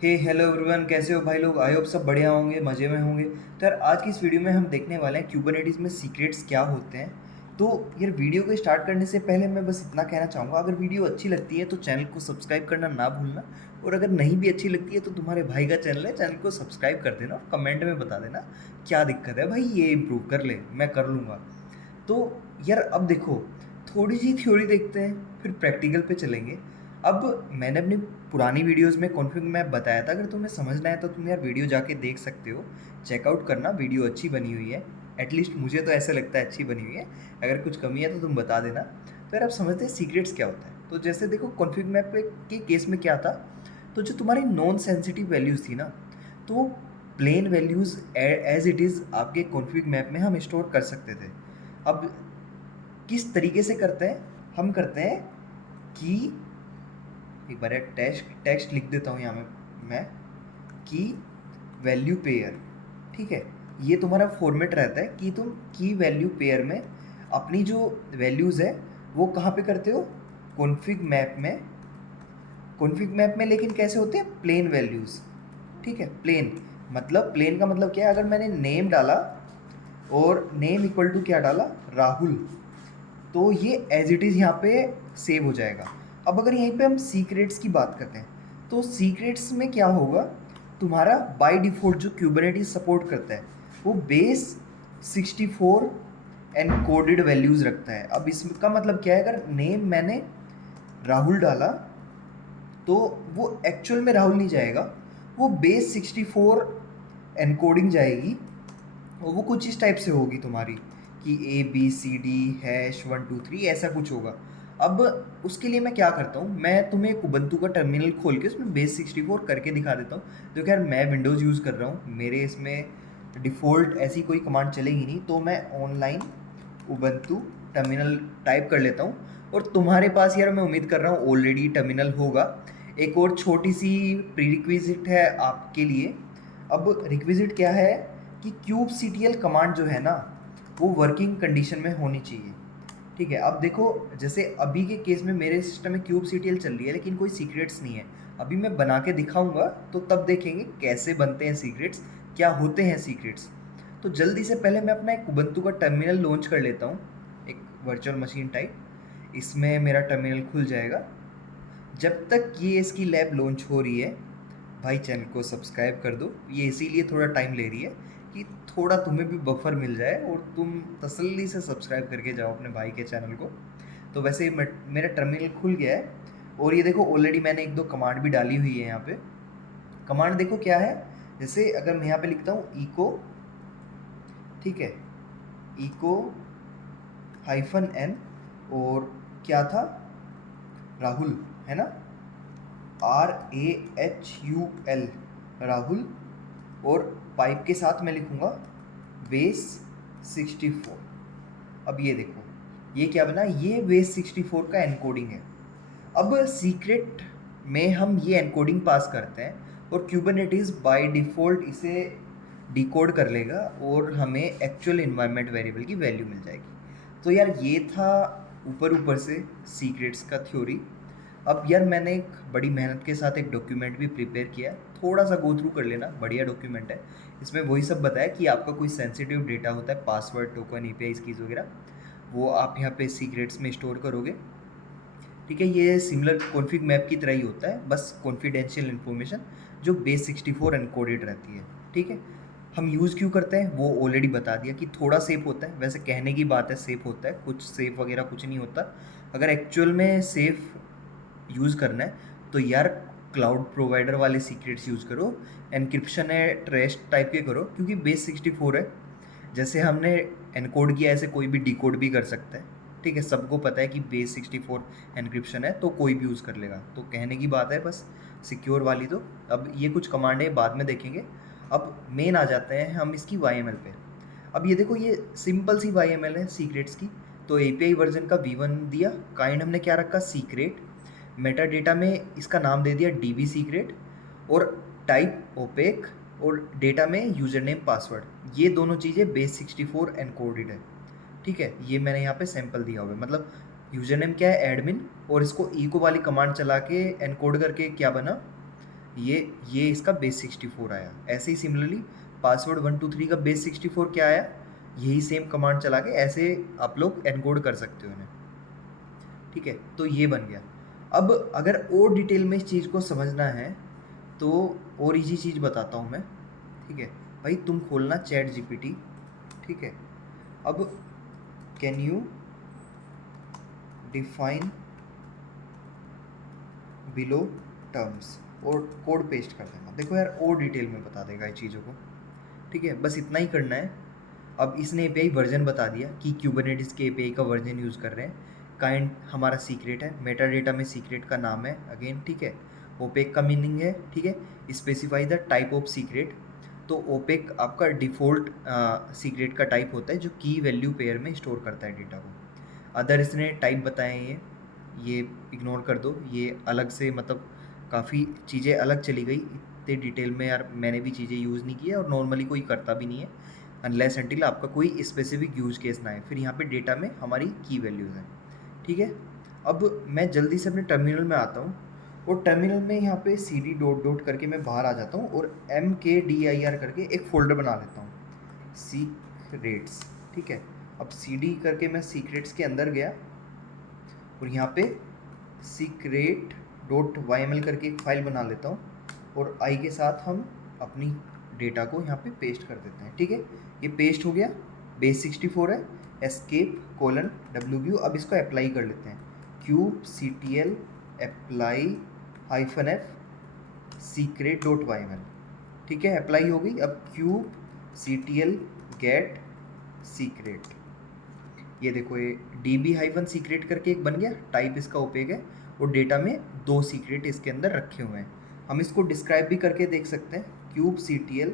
हे hello everyone, कैसे हो भाई लोग। आई होप सब बढ़िया होंगे, मज़े में होंगे। तो यार आज की इस वीडियो में हम देखने वाले हैं क्यूबरनेटीज़ में सीक्रेट्स क्या होते हैं। तो यार वीडियो को स्टार्ट करने से पहले मैं बस इतना कहना चाहूँगा, अगर वीडियो अच्छी लगती है तो चैनल को सब्सक्राइब करना ना भूलना। और अगर नहीं भी अच्छी लगती है तो तुम्हारे भाई का चैनल है, चैनल को सब्सक्राइब कर देना और कमेंट में बता देना क्या दिक्कत है भाई, ये इम्प्रूव कर ले, मैं कर लूँगा। तो यार अब देखो, थोड़ी सी थ्योरी देखते हैं फिर प्रैक्टिकल पे चलेंगे। अब मैंने अपनी पुरानी वीडियोस में कॉन्फ़िग मैप बताया था, अगर तुम्हें समझना है तो तुम यार वीडियो जाके देख सकते हो, चेकआउट करना, वीडियो अच्छी बनी हुई है। एटलीस्ट मुझे तो ऐसा लगता है अच्छी बनी हुई है। अगर कुछ कमी है तो तुम बता देना। तो यार अब समझते हैं सीक्रेट्स क्या होता है। तो जैसे देखो कॉन्फ़िग मैप के केस में क्या था, तो जो तुम्हारी नॉन सेंसिटिव वैल्यूज़ थी ना, तो plain values as it is आपके कॉन्फ़िग मैप में हम स्टोर कर सकते थे। अब किस तरीके से करते हैं, हम करते हैं कि एक बार टेक्स्ट टेक्स्ट लिख देता हूँ यहाँ में मैं, की वैल्यू पेयर। ठीक है, ये तुम्हारा फॉर्मेट रहता है कि तुम की वैल्यू पेयर में अपनी जो वैल्यूज़ है वो कहाँ पे करते हो, कॉन्फ़िग मैप में। कॉन्फ़िग मैप में लेकिन कैसे होते हैं, प्लेन वैल्यूज़। ठीक है, प्लेन मतलब, प्लेन का मतलब क्या है, अगर मैंने नेम डाला और नेम इक्वल टू क्या डाला, राहुल, तो ये एज इट इज़ यहाँ पे सेव हो जाएगा। अब अगर यहीं पे हम सीक्रेट्स की बात करते हैं, तो सीक्रेट्स में क्या होगा, तुम्हारा बाय डिफ़ॉल्ट जो क्यूबरनेटीज सपोर्ट करता है वो बेस 64 एनकोडेड वैल्यूज़ रखता है। अब इसका मतलब क्या है, अगर नेम मैंने राहुल डाला तो वो एक्चुअल में राहुल नहीं जाएगा, वो बेस 64 एनकोडिंग जाएगी। और वो कुछ इस टाइप से होगी तुम्हारी कि ABCD#123 ऐसा कुछ होगा। अब उसके लिए मैं क्या करता हूँ, मैं तुम्हें एक उबंटू का टर्मिनल खोल के उसमें बेस 64 करके दिखा देता हूँ। तो खैर मैं विंडोज़ यूज़ कर रहा हूँ, मेरे इसमें डिफ़ॉल्ट ऐसी कोई कमांड चलेगी नहीं, तो मैं ऑनलाइन उबंटू टर्मिनल टाइप कर लेता हूँ। और तुम्हारे पास यार मैं उम्मीद कर रहा हूँ ऑलरेडी टर्मिनल होगा। एक और छोटी सी प्रीरिक्विजिट है आपके लिए। अब रिक्विजिट क्या है कि kubectl कमांड जो है ना, वो वर्किंग कंडीशन में होनी चाहिए। ठीक है, अब देखो जैसे अभी के केस में मेरे सिस्टम में kubectl चल रही है लेकिन कोई सीक्रेट्स नहीं है। अभी मैं बना के दिखाऊंगा तो तब देखेंगे कैसे बनते हैं सीक्रेट्स, क्या होते हैं सीक्रेट्स। तो जल्दी से पहले मैं अपना एक उबंटू का टर्मिनल लॉन्च कर लेता हूँ, एक वर्चुअल मशीन टाइप। इसमें मेरा टर्मिनल खुल जाएगा। जब तक ये इसकी लैब लॉन्च हो रही है, भाई चैनल को सब्सक्राइब कर दो। ये इसीलिए थोड़ा टाइम ले रही है कि थोड़ा तुम्हें भी बफर मिल जाए और तुम तसल्ली से सब्सक्राइब करके जाओ अपने भाई के चैनल को। तो वैसे ही मेरा टर्मिनल खुल गया है। और ये देखो ऑलरेडी मैंने एक दो कमांड भी डाली हुई है यहाँ पे। कमांड देखो क्या है, जैसे अगर मैं यहाँ पे लिखता हूँ इको, ठीक है, इको -n, और क्या था, राहुल, है ना, RAHUL, राहुल। और पाइप के साथ मैं लिखूँगा बेस 64। अब ये देखो ये क्या बना, ये बेस 64 का एनकोडिंग है। अब सीक्रेट में हम ये एनकोडिंग पास करते हैं और क्यूबरनेटीज बाय डिफ़ॉल्ट इसे डिकोड कर लेगा और हमें एक्चुअल इन्वायरमेंट वेरिएबल की वैल्यू मिल जाएगी। तो यार ये था ऊपर ऊपर से सीक्रेट्स का थ्योरी। अब यार मैंने एक बड़ी मेहनत के साथ एक डॉक्यूमेंट भी प्रिपेयर किया, थोड़ा सा गो थ्रू कर लेना, बढ़िया डॉक्यूमेंट है। इसमें वही सब बताया कि आपका कोई सेंसिटिव डेटा होता है, पासवर्ड, टोकन, API कीज़ वगैरह, वो आप यहाँ पे सीक्रेट्स में स्टोर करोगे। ठीक है, ये सिमिलर कॉन्फ़िग मैप की तरह ही होता है, बस कॉन्फिडेंशियल इन्फॉर्मेशन जो बेस 64 एनकोडेड रहती है। ठीक है, हम यूज़ क्यों करते हैं वो ऑलरेडी बता दिया कि थोड़ा सेफ होता है। वैसे कहने की बात है सेफ होता है, कुछ सेफ वगैरह कुछ नहीं होता। अगर एक्चुअल में सेफ यूज़ करना है तो यार क्लाउड प्रोवाइडर वाले सीक्रेट्स यूज़ करो, एनक्रिप्शन है ट्रस्ट टाइप के करो, क्योंकि बेस 64 है। जैसे हमने एनकोड किया ऐसे कोई भी डिकोड भी कर सकता है। ठीक है, सबको पता है कि बेस 64 एनक्रिप्शन है तो कोई भी यूज़ कर लेगा, तो कहने की बात है बस सिक्योर वाली। तो अब ये कुछ कमांड है बाद में देखेंगे। अब मेन आ जाते हैं हम इसकी YML पे। अब ये देखो ये सिंपल सी YML है सीक्रेट्स की। तो API वर्जन का V1 दिया, काइंड हमने क्या रखा, सीक्रेट। मेटा डेटा में इसका नाम दे दिया DB सीक्रेट, और टाइप ओपेक, और डेटा में यूज़र नेम पासवर्ड। ये दोनों चीज़ें बेस 64 एनकोडेड है। ठीक है, ये मैंने यहाँ पे सैंपल दिया हुआ है, मतलब यूज़र नेम क्या है, एडमिन, और इसको इको वाली कमांड चला के एनकोड करके क्या बना, ये इसका बेस 64 आया। ऐसे ही सिमिलरली पासवर्ड 123 का बेस 64 क्या आया, यही सेम कमांड चला के ऐसे आप लोग एनकोड कर सकते हो इन्हें। ठीक है, तो ये बन गया। अब अगर और डिटेल में इस चीज़ को समझना है तो और इजी चीज़ बताता हूँ मैं। ठीक है भाई, तुम खोलना चैट जीपीटी। ठीक है, अब can you define below terms और कोड पेस्ट कर देना। देखो यार, और डिटेल में बता देगा ये चीज़ों को। ठीक है, बस इतना ही करना है। अब इसने एपीआई वर्जन बता दिया कि क्यूबरनेटिस के एपीआई का वर्जन यूज़ कर रहे हैं। काइंड हमारा सीक्रेट है, मेटा डेटा में सीक्रेट का नाम है अगेन। ठीक है, ओपेक का मीनिंग है। ठीक है, specify the type of secret. तो ओपेक आपका डिफ़ॉल्ट सीक्रेट का टाइप होता है जो की वैल्यू पेयर में स्टोर करता है डेटा को। अदर इसने टाइप बताए हैं, ये इग्नोर कर दो, ये अलग से मतलब काफ़ी चीज़ें अलग चली गई। इतने डिटेल में यार मैंने भी चीज़ें यूज़ नहीं की है और नॉर्मली कोई करता भी नहीं है, अनलेस एंटिल आपका कोई स्पेसिफिक यूज़ केस ना है। फिर यहाँ पे डेटा में हमारी की वैल्यूज़ हैं। ठीक है, अब मैं जल्दी से अपने टर्मिनल में आता हूँ और टर्मिनल में यहाँ पे cd डॉट डॉट करके मैं बाहर आ जाता हूँ और mkdir करके एक फ़ोल्डर बना लेता हूँ, सीक्रेट्स। ठीक है, अब cd करके मैं सीक्रेट्स के अंदर गया और यहाँ पे सीक्रेट डॉट वाई करके एक फ़ाइल बना लेता हूँ और आई के साथ हम अपनी डेटा को यहाँ पे पेस्ट कर देते हैं। ठीक है, ये पेस्ट हो गया, बेस 64 है, एस्केप कोलन WQ। अब इसको अप्लाई कर लेते हैं, cube CTL apply -f secret dot Y. ठीक है, अप्लाई हो गई। अब क्यूब CTL गेट सीक्रेट, ये देखो ये DB- सीक्रेट करके एक बन गया, टाइप इसका ओपेक है और डेटा में 2 सीक्रेट इसके अंदर रखे हुए हैं। हम इसको डिस्क्राइब भी करके देख सकते हैं, क्यूब CTL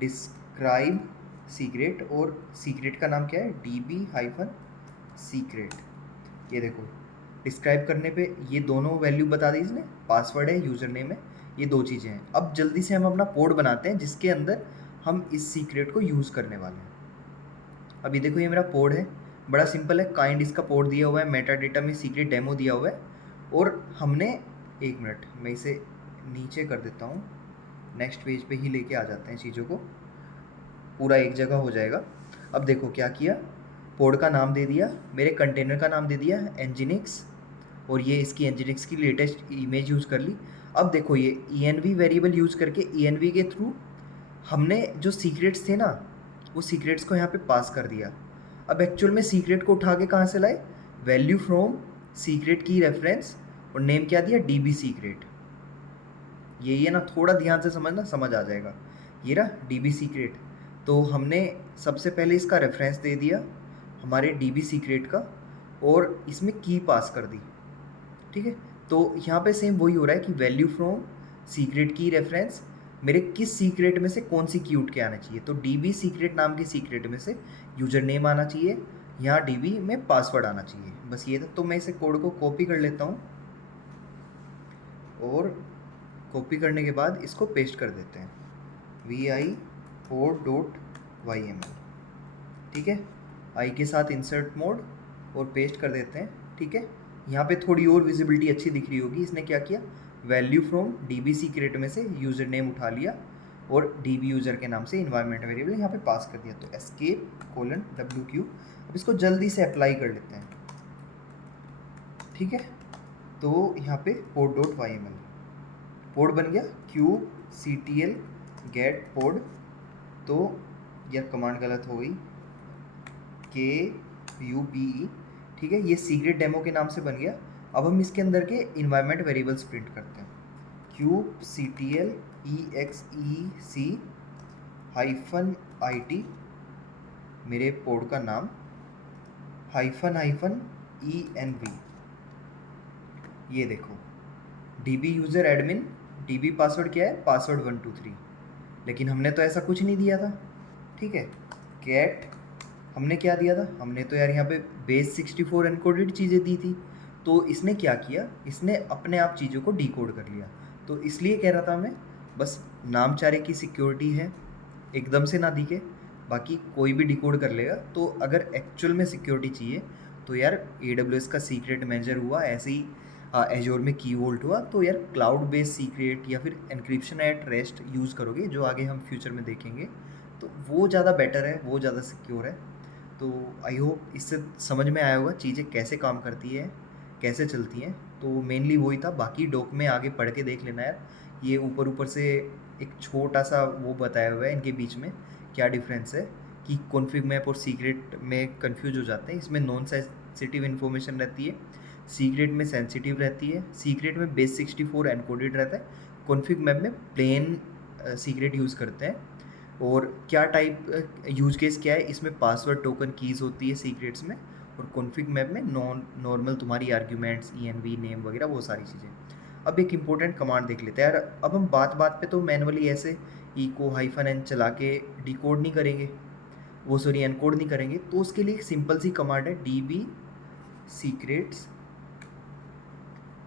डिस्क्राइब सीक्रेट, और सीक्रेट का नाम क्या है, DB- सीक्रेट। ये देखो डिस्क्राइब करने पे ये दोनों वैल्यू बता दी इसने, पासवर्ड है, यूज़र नेम है, ये 2 चीज़ें हैं। अब जल्दी से हम अपना पोर्ट बनाते हैं जिसके अंदर हम इस सीक्रेट को यूज़ करने वाले हैं। अभी देखो ये मेरा पोर्ट है, बड़ा सिंपल है, काइंड इसका पोर्ट दिया हुआ है, मेटा डेटा में सीक्रेट डेमो दिया हुआ है और हमने, एक मिनट मैं इसे नीचे कर देता हूँ, नेक्स्ट पेज पे ही लेके आ जाते हैं चीज़ों को, पूरा एक जगह हो जाएगा। अब देखो क्या किया, पोर्ट का नाम दे दिया, मेरे कंटेनर का नाम दे दिया एनजिनिक्स, और ये इसकी एनजिनिक्स की लेटेस्ट इमेज यूज़ कर ली। अब देखो ये env वेरिएबल यूज़ करके env के थ्रू हमने जो सीक्रेट्स थे ना, वो सीक्रेट्स को यहाँ पे पास कर दिया। अब एक्चुअल में सीक्रेट को उठा के कहाँ से लाए, वैल्यू फ्रॉम सीक्रेट की रेफरेंस, और नेम क्या दिया, DB सीक्रेट। ये ना थोड़ा ध्यान से समझना, समझ आ जाएगा। ये रहा DB सीक्रेट, तो हमने सबसे पहले इसका रेफरेंस दे दिया हमारे DB सीक्रेट का और इसमें की पास कर दी। ठीक है, तो यहाँ पे सेम वही हो रहा है कि वैल्यू फ्रॉम सीक्रेट की रेफरेंस, मेरे किस सीक्रेट में से कौन सी की उठ के आना चाहिए, तो DB सीक्रेट नाम के सीक्रेट में से यूज़र नेम आना चाहिए, यहाँ DB में पासवर्ड आना चाहिए, बस ये था। तो मैं इसे कोड को कॉपी कर लेता हूँ और कॉपी करने के बाद इसको पेस्ट कर देते हैं, vi4.yml। ठीक है, आई के साथ इंसर्ट मोड और पेस्ट कर देते हैं। ठीक है, यहाँ पे थोड़ी और विजिबिलिटी अच्छी दिख रही होगी। इसने क्या किया, वैल्यू फ्रॉम DB सीक्रेट में से यूज़र नेम उठा लिया और DB यूज़र के नाम से इन्वायरमेंट वेरिएबल यहाँ पे पास कर दिया, तो एस्केप कोलन WQ। अब इसको जल्दी से अप्लाई कर लेते हैं। ठीक है, तो यहाँ पे pod.yml पोड बन गया, क्यूब CTL गेट पोड, तो यह कमांड गलत हो गई, KUBE। ठीक है, ये सीक्रेट डेमो के नाम से बन गया। अब हम इसके अंदर के इन्वायरमेंट वेरिएबल्स प्रिंट करते हैं, क्यूब CTL EXEC-IT, मेरे पोड का नाम, -ENV। ये देखो DB user admin, DB password क्या है, पासवर्ड 123, लेकिन हमने तो ऐसा कुछ नहीं दिया था। ठीक है, कैट हमने क्या दिया था, हमने तो यार यहाँ पे बेस 64 एनकोडेड चीज़ें दी थी, तो इसने क्या किया, इसने अपने आप चीज़ों को डिकोड कर लिया। तो इसलिए कह रहा था मैं, बस नामचारे की सिक्योरिटी है, एकदम से ना दिखे, बाकी कोई भी डिकोड कर लेगा। तो अगर एक्चुअल में सिक्योरिटी चाहिए तो यार AWS का सीक्रेट मैनेजर हुआ, ऐसे ही एजोर में की वोल्ट हुआ, तो यार क्लाउड बेस्ड सीक्रेट या फिर एनक्रिप्शन एट रेस्ट यूज़ करोगे, जो आगे हम फ्यूचर में देखेंगे, तो वो ज़्यादा बेटर है, वो ज़्यादा सिक्योर है। तो आई होप इससे समझ में आया होगा चीज़ें कैसे काम करती है, कैसे चलती हैं। तो मेनली वही था, बाकी डॉक में आगे पढ़ के देख लेना यार। ये ऊपर ऊपर से एक छोटा सा वो बताया हुआ है, इनके बीच में क्या डिफरेंस है कि कॉन्फ़िग मैप और सीक्रेट में कंफ्यूज हो जाते हैं। इसमें नॉन सेंसिटिव इन्फॉर्मेशन रहती है, सीक्रेट में सेंसिटिव रहती है। सीक्रेट में बेस 64 एनकोडेड रहता है, कॉन्फ़िग मैप में प्लेन सीक्रेट यूज़ करते हैं। और क्या टाइप यूज केस क्या है, इसमें पासवर्ड टोकन कीज़ होती है सीक्रेट्स में, और कॉन्फ़िग मैप में नॉर्मल तुम्हारी आर्ग्यूमेंट्स, ENV नेम वगैरह वो सारी चीज़ें। अब एक इंपॉर्टेंट कमांड देख लेते हैं यार। अब हम बात बात पे तो मैनुअली ऐसे इको -n चला के डिकोड नहीं करेंगे, वो सॉरी एनकोड नहीं करेंगे। तो उसके लिए एक सिंपल सी कमांड है, DB सीक्रेट्स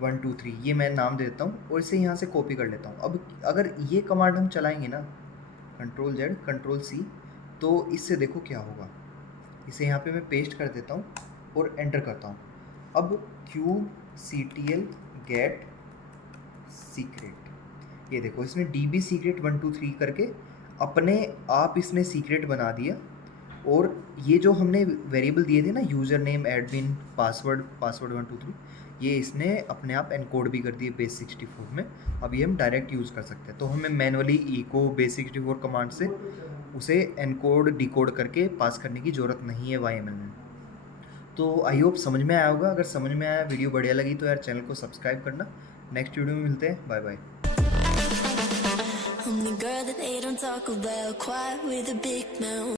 123, ये मैं नाम दे देता हूँ और इसे यहाँ से कॉपी कर लेता हूँ। अब अगर ये कमांड हम चलाएंगे ना, Ctrl+Z Ctrl+C, तो इससे देखो क्या होगा। इसे यहाँ पे मैं पेस्ट कर देता हूँ और एंटर करता हूँ। अब kubectl get सीक्रेट, ये देखो इसने DB सीक्रेट 123 करके अपने आप इसने सीक्रेट बना दिया। और ये जो हमने वेरिएबल दिए थे ना, यूज़र नेम, एडमिन, पासवर्ड 123, ये इसने अपने आप एनकोड भी कर दिए बेस 64 में। अब ये हम डायरेक्ट यूज़ कर सकते हैं, तो हमें मैनुअली इको बेस 64 कमांड से उसे एनकोड डिकोड करके पास करने की ज़रूरत नहीं है YML में। तो आई होप समझ में आया होगा। अगर समझ में आया, वीडियो बढ़िया लगी, तो यार चैनल को सब्सक्राइब करना। नेक्स्ट वीडियो में मिलते हैं, bye bye. I'm the girl that they don't talk about, quiet with a big mouth.